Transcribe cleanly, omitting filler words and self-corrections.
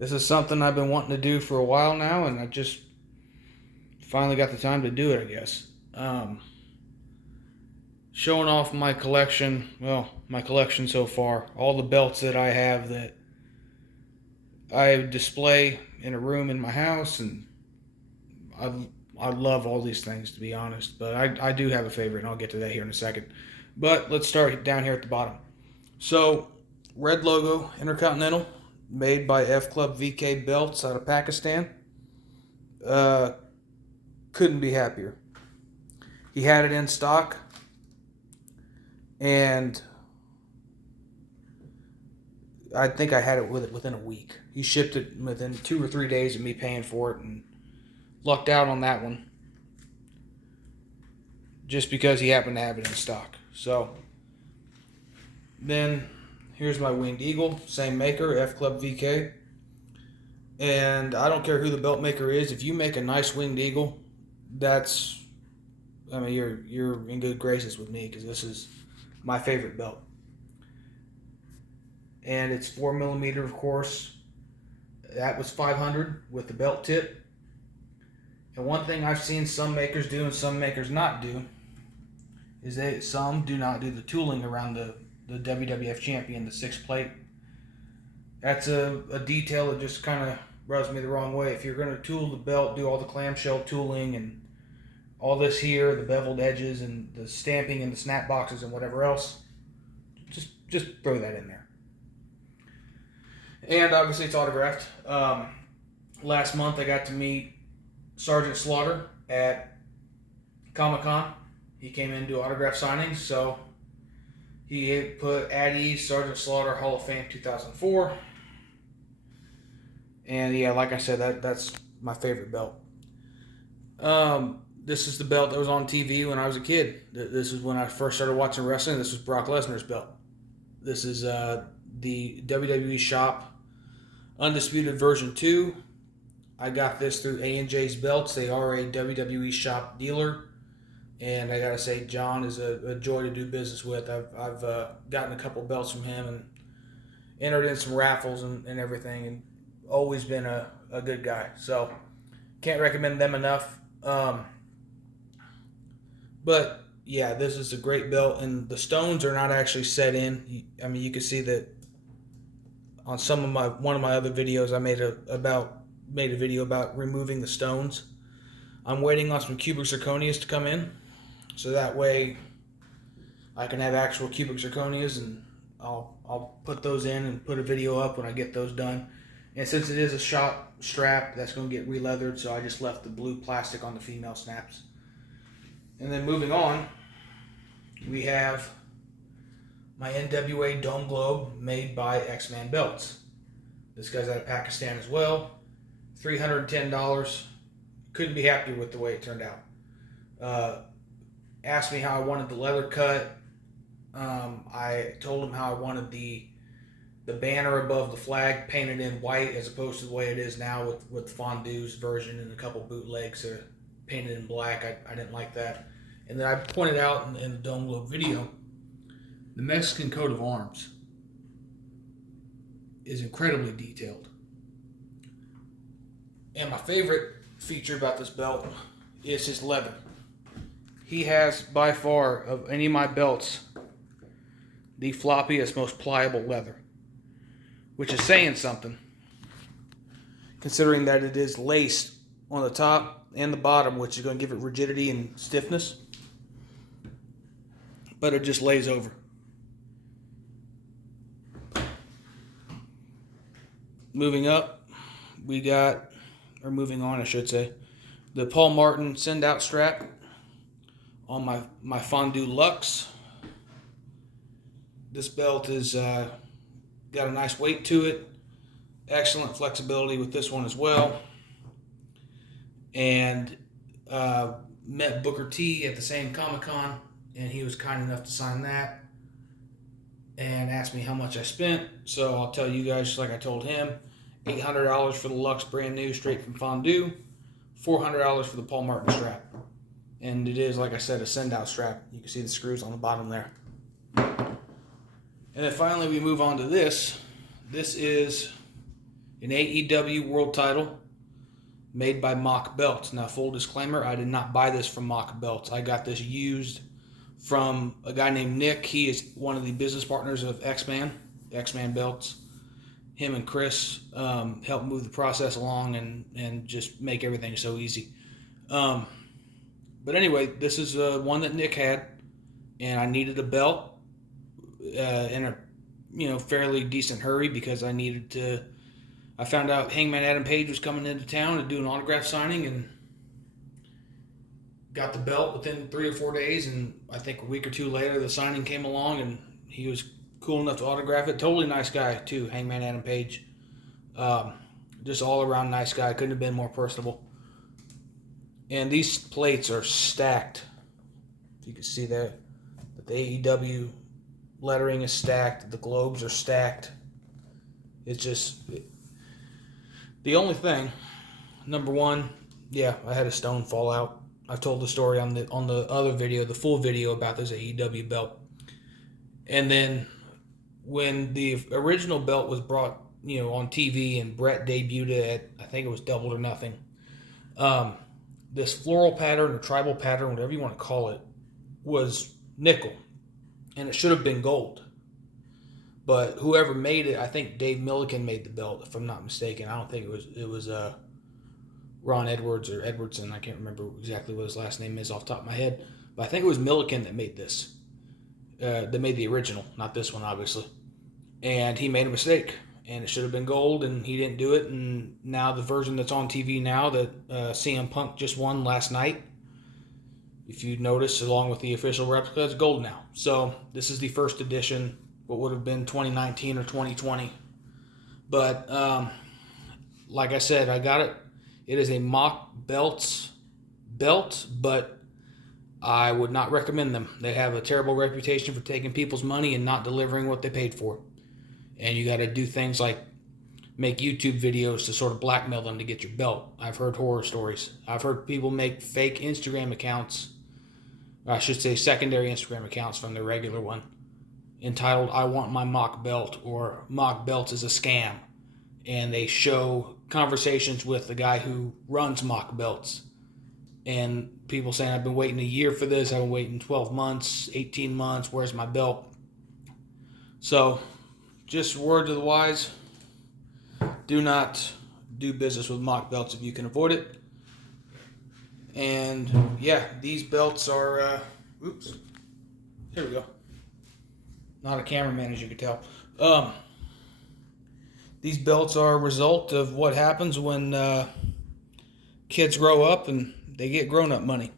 This is something I've been wanting to do for a while now, and I just finally got the time to do it, I guess. Showing off my collection, my collection so far, all the belts that I have that I display in a room in my house, and I love all these things, to be honest, but I do have a favorite, and I'll get to that here in a second. But let's start down here at the bottom. So, red logo, Intercontinental, made by F Club VK Belts out of Pakistan. Couldn't be happier. He had it in stock, and I think I had it within a week. He shipped it within 2 or 3 days of me paying for it, and lucked out on that one, just because he happened to have it in stock. So, then here's my Winged Eagle, same maker, F Club VK. And I don't care who the belt maker is. If you make a nice Winged Eagle, you're in good graces with me, because this is my favorite belt. And it's 4mm, of course. That was $500 with the belt tip. And one thing I've seen some makers do and some makers not do is some do not do the tooling around the WWF champion, the 6 plate. That's a detail that just kind of rubs me the wrong way. If you're going to tool the belt, do all the clamshell tooling and all this here, the beveled edges and the stamping and the snap boxes and whatever else, just throw that in there. And obviously it's autographed. Last month I got to meet Sergeant Slaughter at Comic-Con. He came in to do autograph signings, so he put at ease Sergeant Slaughter Hall of Fame 2004. And yeah, like I said, that's my favorite belt. This is the belt that was on TV when I was a kid. This is when I first started watching wrestling. This was Brock Lesnar's belt. This is the WWE Shop Undisputed version 2. I got this through A&J's Belts. They are a WWE Shop dealer. And I gotta say, John is a joy to do business with. I've gotten a couple belts from him and entered in some raffles and everything, and always been a good guy. So, can't recommend them enough. But yeah, this is a great belt, and the stones are not actually set in. I mean, you can see that on one of my other videos. I made a video about removing the stones. I'm waiting on some cubic zirconias to come in, so that way I can have actual cubic zirconias, and I'll put those in and put a video up when I get those done. And since it is a shop strap, that's going to get re-leathered, so I just left the blue plastic on the female snaps. And then moving on, we have my NWA Dome Globe made by X-Man Belts. This guy's out of Pakistan as well. $310. Couldn't be happier with the way it turned out. Asked me how I wanted the leather cut. I told him how I wanted the banner above the flag painted in white, as opposed to the way it is now with Fondue's version and a couple bootlegs are painted in black. I didn't like that. And then I pointed out in the Dome Globe video, the Mexican coat of arms is incredibly detailed. And my favorite feature about this belt is his leather. He has, by far, of any of my belts, the floppiest, most pliable leather, which is saying something, considering that it is laced on the top and the bottom, which is going to give it rigidity and stiffness, but it just lays over. Moving on, I should say, the Paul Martin send-out strap on my Fondue Lux. This belt is got a nice weight to it. Excellent flexibility with this one as well. And met Booker T at the same Comic-Con, and he was kind enough to sign that and asked me how much I spent. So I'll tell you guys, just like I told him, $800 for the Lux brand new, straight from Fondue. $400 for the Paul Martin strap. And it is, like I said, a send-out strap. You can see the screws on the bottom there. And then finally we move on to this. This is an AEW World title made by Mock Belts. Now, full disclaimer, I did not buy this from Mock Belts. I got this used from a guy named Nick. He is one of the business partners of X-Man Belts. Him and Chris helped move the process along and just make everything so easy. But anyway, this is one that Nick had, and I needed a belt in a fairly decent hurry because I needed to. I found out Hangman Adam Page was coming into town to do an autograph signing, and got the belt within 3 or 4 days. And I think a week or two later, the signing came along, and he was cool enough to autograph it. Totally nice guy too, Hangman Adam Page. Just all around nice guy. Couldn't have been more personable. And these plates are stacked. If you can see that the AEW lettering is stacked. The globes are stacked. It's just the only thing. Number one, yeah, I had a stone fall out. I've told the story on the other video, the full video about this AEW belt. And then when the original belt was brought, on TV and Brett debuted it at, I think it was Double or Nothing. This floral pattern or tribal pattern, whatever you want to call it, was nickel, and it should have been gold. But whoever made it, I think Dave Milliken made the belt, if I'm not mistaken. I don't think it was Ron Edwards or Edwardson. I can't remember exactly what his last name is off the top of my head. But I think it was Milliken that made this. That made the original, not this one, obviously. And he made a mistake, and it should have been gold, and he didn't do it. And now the version that's on TV now that CM Punk just won last night, if you notice, along with the official replica, it's gold now. So this is the first edition, what would have been 2019 or 2020. But like I said, I got it. It is a Mock Belts belt, but I would not recommend them. They have a terrible reputation for taking people's money and not delivering what they paid for. And you got to do things like make YouTube videos to sort of blackmail them to get your belt. I've heard horror stories. I've heard people make fake Instagram accounts, or I should say secondary Instagram accounts from the regular one, entitled "I want my Mock belt" or "Mock belts is a scam," and they show conversations with the guy who runs Mock belts, and people saying, "I've been waiting a year for this. I've been waiting 12 months, 18 months. Where's my belt?" So, just word to the wise: do not do business with Mock belts if you can avoid it. And yeah, these belts are. Oops. Here we go. Not a cameraman, as you can tell. These belts are a result of what happens when kids grow up and they get grown-up money.